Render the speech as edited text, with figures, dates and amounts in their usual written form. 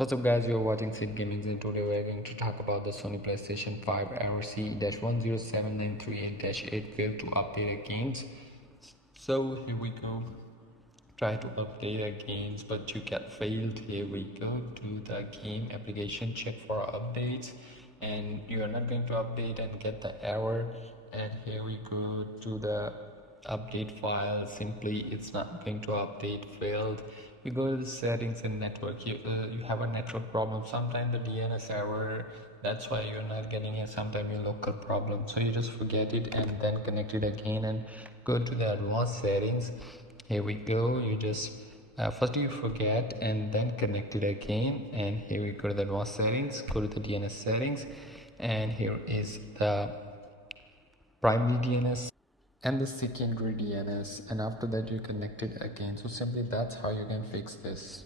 What's up guys, you're watching Sid Gaming and today we're going to talk about the Sony PlayStation 5 error CE-107938-8 failed to update games. So here we go. Try to update a games but you get failed. Here we go to the game application, check for updates, and you are not going to update and get the error. And here we go to the update file, simply it's not going to update, failed. You go to the settings and network, you have a network problem, sometimes the DNS error, that's why you're not getting it, sometimes your local problem, so you just forget it and then connect it again and go to the advanced settings. Here we go, you just first you forget and then connect it again, and here we go to the advanced settings, go to the DNS settings, and here is the primary DNS and the secondary DNS, and after that you connect it again. So simply that's how you can fix this.